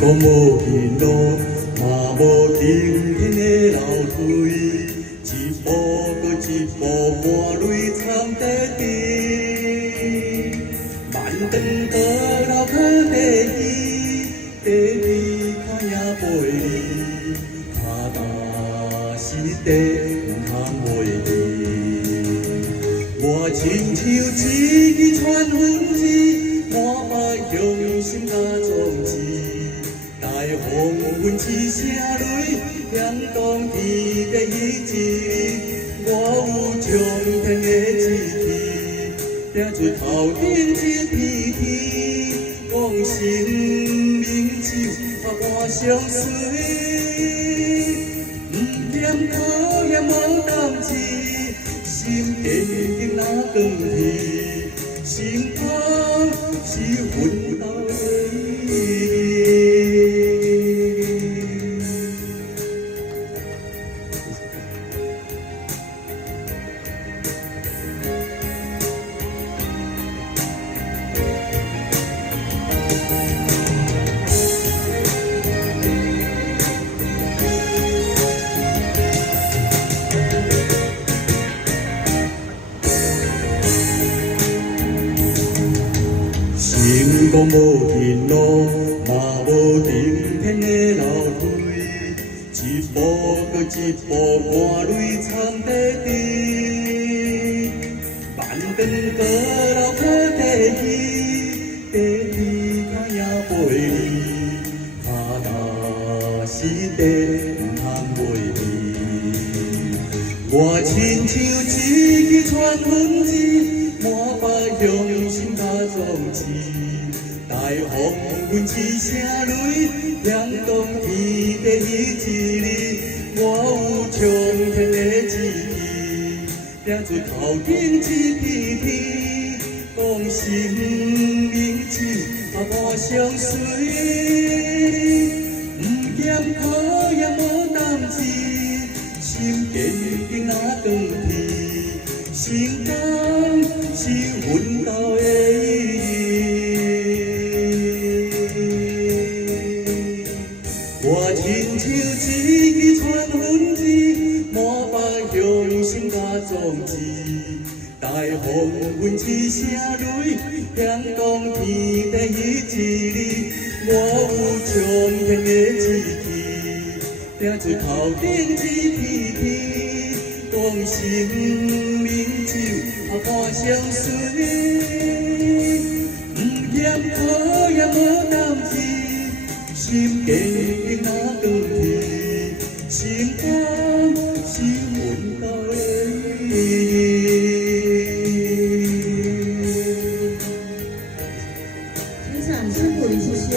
có một thì nó mà vô tình thế nên nào thôi chỉ bỏ qua lối tham tế đi bản thân tớ nào khơi tế đi có nhà bồi đi thà ta sĩ tế tham bồi đi我亲像一支传粉枝，我把用心加种子，大风阮之声里，响当地的意志，我有冲天的志气，拼出头顶一片天，讲生命酒，我相随，不嫌讨厌无胆志。心坚定那更甜，心痛是奋斗的心讲无停路，嘛无停天的流水，一步搁一步汗泪参在地，板凳搁老靠地地卡也背离，卡达是地通袂离，我亲像一支传粉枝，满把用心加种子。大风阮之声里，响当天地意志里，我有冲天的志气，拼出头顶一片天，讲生命酒，我相随，不嫌苦也无胆志，心坚定那更甜，心甘是奋斗的意我亲像一支传粉枝，满把用心加种子，大风阮之声里，响当天地意志里，我有冲天的志气，拼出头顶一片天，讲生命酒，我相随，不嫌苦也无胆志。心坚定那更甜，心甘是奋斗的欣赏辛苦李志轩。